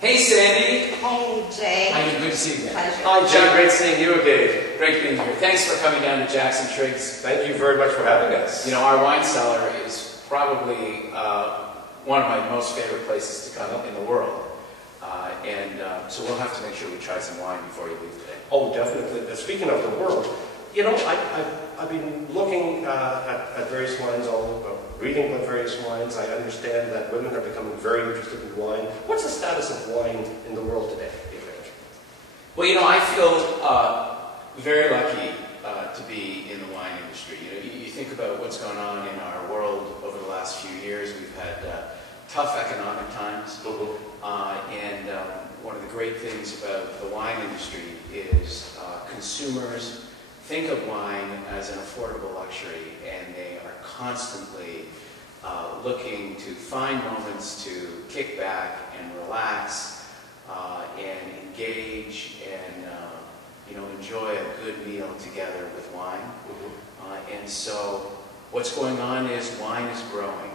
Hey, Sandy. Hey, Jay. Hi, good to see you again. Pleasure. Hi, John. Great seeing you again. Great being here. Thanks for coming down to Jackson Triggs. Thank you very much for having us. You know, our wine cellar is probably one of my most favorite places to come in the world. So we'll have to make sure we try some wine before you leave today. Oh, definitely. Speaking of the world, you know, I've been looking at various wines, reading about various wines. I understand that women are becoming very interested in wine. What's the status of wine in the world today, do you think? Well, you know, I feel very lucky to be in the wine industry. You know, you think about what's gone on in our world over the last few years. We've had tough economic times. And one of the great things about the wine industry is consumers think of wine as an affordable luxury, and they are constantly looking to find moments to kick back and relax and engage and you know, enjoy a good meal together with wine. And so what's going on is wine is growing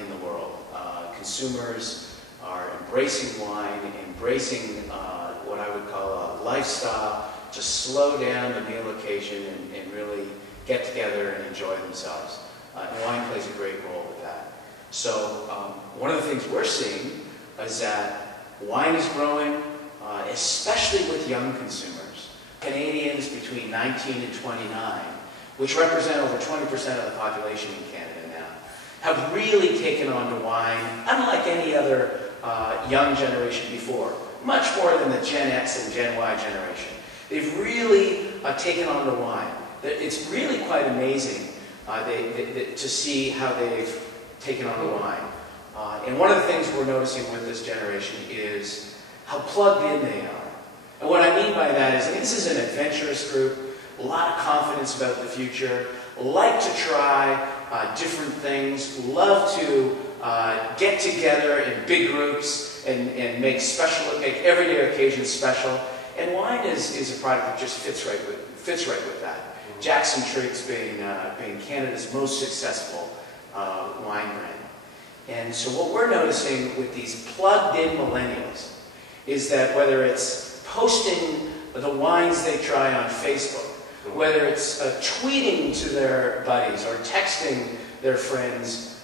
in the world. Consumers are embracing wine, embracing what I would call a lifestyle, to slow down the meal occasion and really get together and enjoy themselves. And wine plays a great role with that. So one of the things we're seeing is that wine is growing, especially with young consumers. Canadians between 19 and 29, which represent over 20% of the population in Canada now, have really taken on to wine, unlike any other young generation before, much more than the Gen X and Gen Y generation. They've really taken on to wine. It's really quite amazing to see how they've taken on to wine. And one of the things we're noticing with this generation is how plugged in they are. And what I mean by that is, this is an adventurous group, a lot of confidence about the future, like to try different things, love to get together in big groups and make everyday occasions special. And wine is a product that just fits right with that. Jackson Triggs being Canada's most successful wine brand. And so what we're noticing with these plugged-in millennials is that whether it's posting the wines they try on Facebook, whether it's tweeting to their buddies or texting their friends,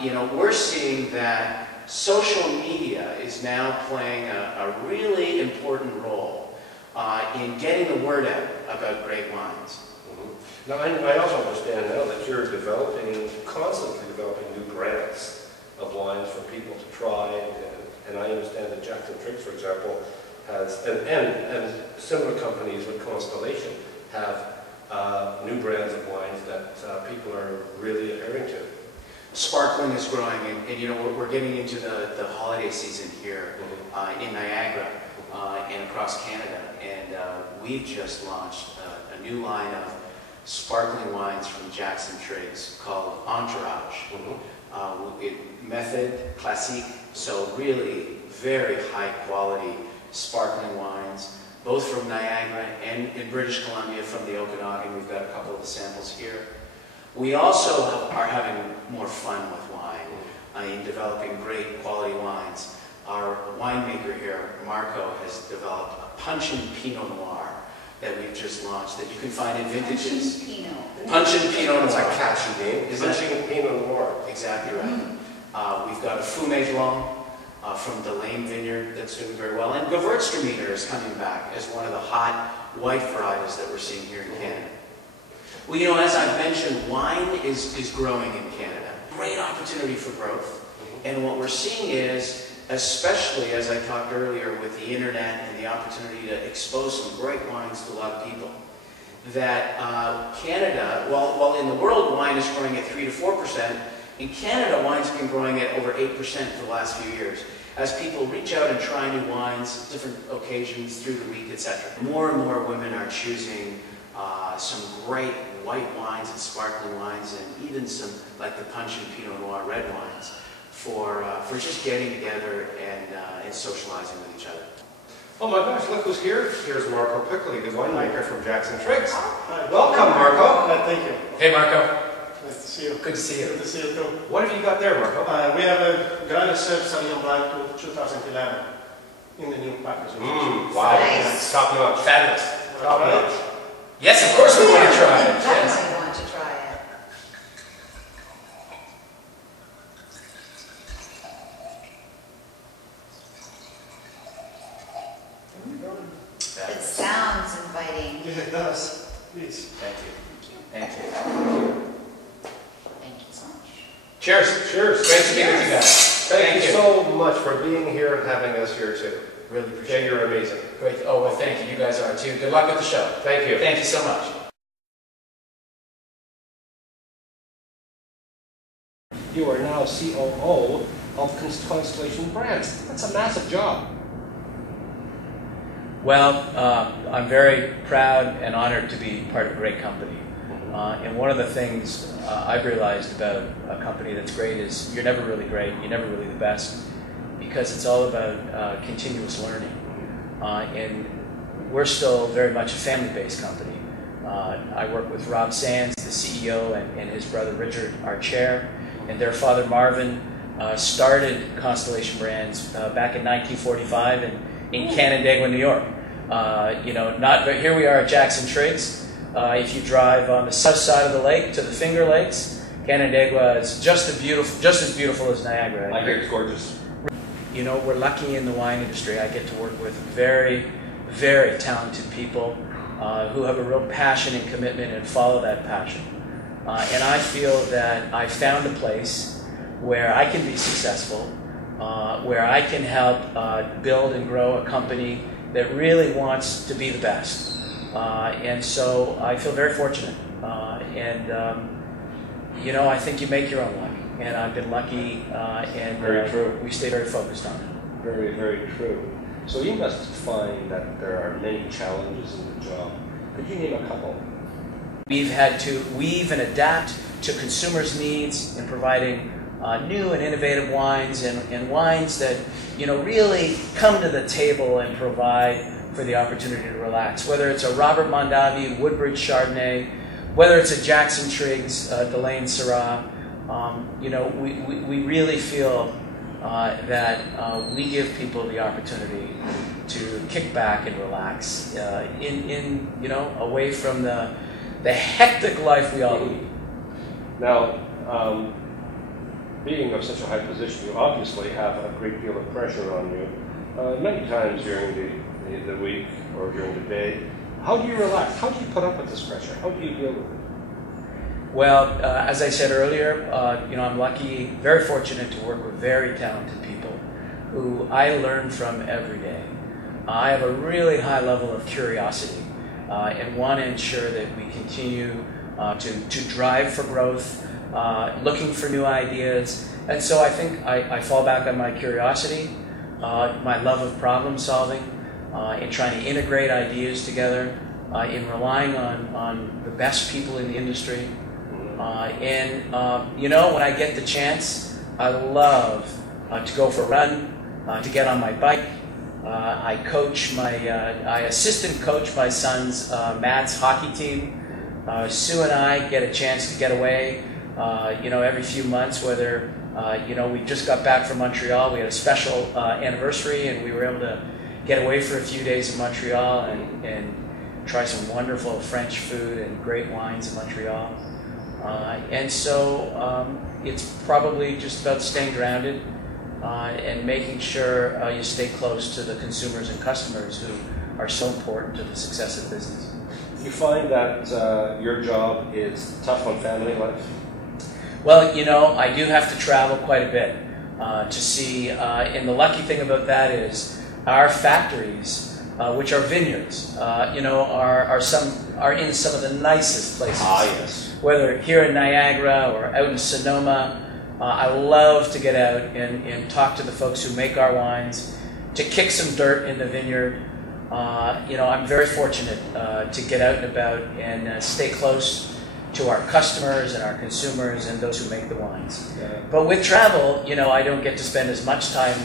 you know, we're seeing that social media is now playing a really important role in getting the word out about great wines. Now, I also understand now that you're constantly developing new brands of wines for people to try, and I understand that Jackson Triggs, for example, has, and similar companies with Constellation have new brands of wines that people are really adhering to. Sparkling is growing, and you know, we're getting into the holiday season here in Niagara and across Canada, and we've just launched a new line of sparkling wines from Jackson Triggs called Entourage. Method, classique, so really very high quality sparkling wines, both from Niagara and in British Columbia from the Okanagan. We've got a couple of the samples here. We also are having more fun with wine in developing great quality wines. Our winemaker here, Marco, has developed a Punchin Pinot Noir that we've just launched that you can find in vintages. Punchin Pinot Noir. It's a catchy name. Punchin Pinot Noir. Exactly right. We've got a Fumé Blanc from the Lane Vineyard that's doing very well. And Gewürztraminer is coming back as one of the hot white varieties that we're seeing here in Canada. Well, you know, as I've mentioned, wine is growing in Canada. Great opportunity for growth. And what we're seeing is, especially as I talked earlier with the internet and the opportunity to expose some great wines to a lot of people, that Canada, while in the world wine is growing at 3 to 4%, in Canada wine's been growing at over 8% for the last few years, as people reach out and try new wines, different occasions through the week, etc. More and more women are choosing some great white wines and sparkling wines, and even some, like the Punchin Pinot Noir red wines, for just getting together and socializing with each other. Oh my gosh, look who's here. Here's Marco Piccoli, the winemaker from Jackson Triggs. Welcome, Marco. Thank you. Hey, Marco. Nice to see you. Good to see you. Good to see you too. What have you got there, Marco? We have a Grand Reserve Sauvignon Blanc 2011. in the new presentation. Wow. Nice. Top notch. Fabulous. Top notch. Yes, of course we want to try it. Yes. Definitely want to try it. It sounds inviting. Yeah, it does. Please. Thank you. Thank you. Thank you so much. Cheers. Cheers. Great to be with you guys. Thank you so much for being here and having us here too. Really appreciate Jay, it. you're amazing. Great. Oh, well, thank you. You guys are too. Good luck with the show. Thank you. Thank you so much. You are now COO of Constellation Brands. That's a massive job. Well, I'm very proud and honored to be part of a great company. And one of the things I've realized about a company that's great is you're never really great, you're never really the best, because it's all about continuous learning. And we're still very much a family-based company. I work with Rob Sands, the CEO, and his brother Richard, our chair, and their father Marvin started Constellation Brands back in 1945 in Canandaigua, New York. But here we are at Jackson Triggs. If you drive on the south side of the lake to the Finger Lakes, Canandaigua is just as beautiful as Niagara. I hear it's gorgeous. You know, we're lucky in the wine industry. I get to work with very, very talented people who have a real passion and commitment and follow that passion. And I feel that I found a place where I can be successful, where I can help build and grow a company that really wants to be the best. And so I feel very fortunate. I think you make your own luck. And I've been lucky, and Very true. we stay very focused on it. Very, very true. So you must find that there are many challenges in the job. Could you name a couple? We've had to weave and adapt to consumers' needs in providing new and innovative wines and wines that really come to the table and provide for the opportunity to relax. Whether it's a Robert Mondavi Woodbridge Chardonnay, whether it's a Jackson Triggs Delane Syrah, we really feel that we give people the opportunity to kick back and relax away from the hectic life we all lead. Now, being of such a high position, you obviously have a great deal of pressure on you many times during the week or during the day. How do you relax? How do you put up with this pressure? How do you deal with it? Well, as I said earlier, I'm lucky, very fortunate to work with very talented people who I learn from every day. I have a really high level of curiosity and want to ensure that we continue to drive for growth, looking for new ideas. And so I think I fall back on my curiosity, my love of problem solving, in trying to integrate ideas together, in relying on the best people in the industry. When I get the chance, I love to go for a run, to get on my bike. I assistant coach my son's Matt's hockey team. Sue and I get a chance to get away, every few months, whether, we just got back from Montreal. We had a special anniversary, and we were able to get away for a few days in Montreal and try some wonderful French food and great wines in Montreal. It's probably just about staying grounded and making sure you stay close to the consumers and customers who are so important to the success of business. You find that your job is tough on family life? Well, I do have to travel quite a bit to see, and the lucky thing about that is our factories, which are vineyards, are in some of the nicest places. Ah, yes. Whether here in Niagara or out in Sonoma, I love to get out and talk to the folks who make our wines, to kick some dirt in the vineyard. I'm very fortunate to get out and about and stay close to our customers and our consumers and those who make the wines. Yeah. But with travel, I don't get to spend as much time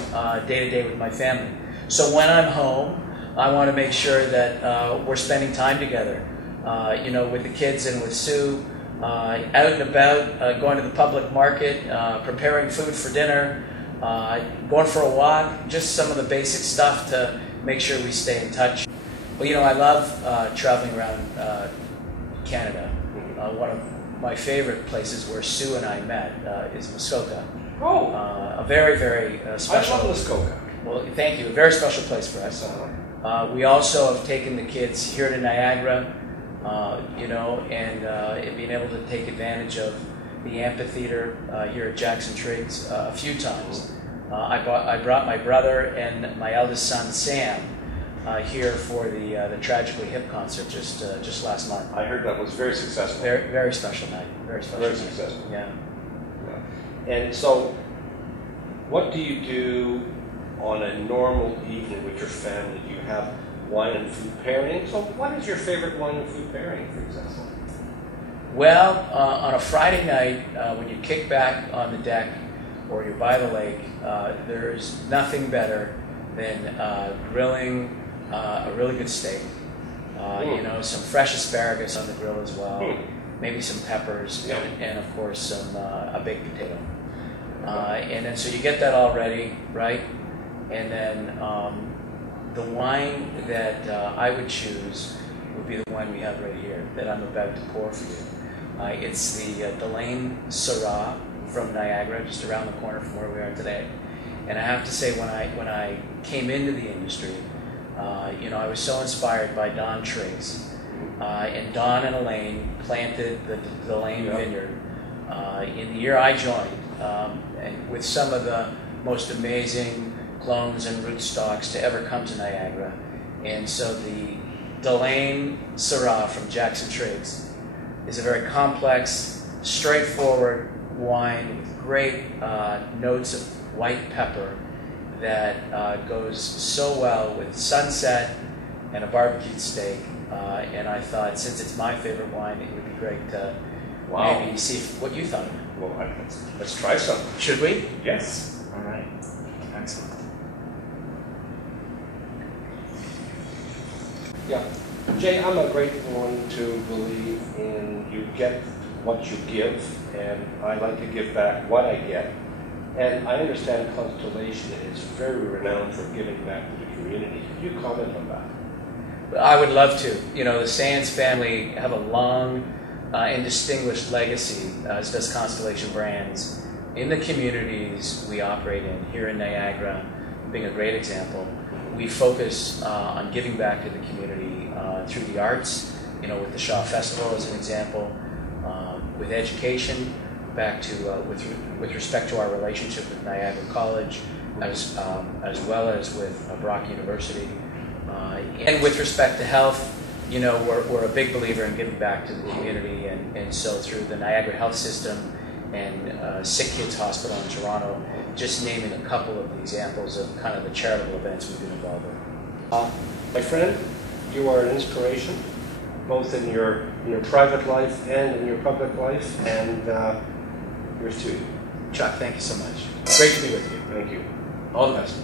day to day with my family. So when I'm home, I want to make sure that we're spending time together, with the kids and with Sue, out and about, going to the public market, preparing food for dinner, going for a walk, just some of the basic stuff to make sure we stay in touch. Well, you know, I love traveling around Canada. One of my favorite places where Sue and I met is Muskoka. Oh, A very, very special. I love Muskoka. Well, thank you. A very special place for us. We also have taken the kids here to Niagara, you know, and being able to take advantage of the amphitheater here at Jackson Triggs a few times. I brought my brother and my eldest son Sam here for the Tragically Hip concert just last month. I heard that was very successful. Very, very special night. Very special. Very night. successful. Yeah. And so, what do you do on a normal evening with your family? Do you have wine and food pairing? So what is your favorite wine and food pairing, for example? Well, on a Friday night, when you kick back on the deck or you're by the lake, there's nothing better than grilling a really good steak. You know, some fresh asparagus on the grill as well, maybe some peppers, and of course a baked potato. And then so you get that all ready, right? And then the wine that I would choose would be the wine we have right here that I'm about to pour for you. It's the Delane Syrah from Niagara, just around the corner from where we are today. And I have to say, when I came into the industry, you know, I was so inspired by Don Triggs. And Don and Elaine planted the Delane vineyard in the year I joined, and with some of the most amazing clones and rootstocks to ever come to Niagara. And so the Delane Syrah from Jackson Triggs is a very complex, straightforward wine with great notes of white pepper that goes so well with sunset and a barbecued steak. And I thought, since it's my favorite wine, it would be great to maybe see what you thought of it. Well, let's try some. Should we? Yes. All right. Excellent. Yeah. Jay, I'm a great one to believe in you get what you give, and I like to give back what I get. And I understand Constellation is very renowned for giving back to the community. Could you comment on that? I would love to. You know, the Sands family have a long and distinguished legacy, as does Constellation Brands, in the communities we operate in. Here in Niagara, being a great example, we focus on giving back to the community through the arts, you know, with the Shaw Festival as an example, with education, back to with respect to our relationship with Niagara College, as well as with Brock University, and with respect to health. You know, we're a big believer in giving back to the community, and so through the Niagara Health System and Sick Kids Hospital in Toronto, just naming a couple of the examples of kind of the charitable events we've been involved in. My friend, you are an inspiration, both in your private life and in your public life, and yours too. Chuck, thank you so much. Great to be with you. Thank you. All the best.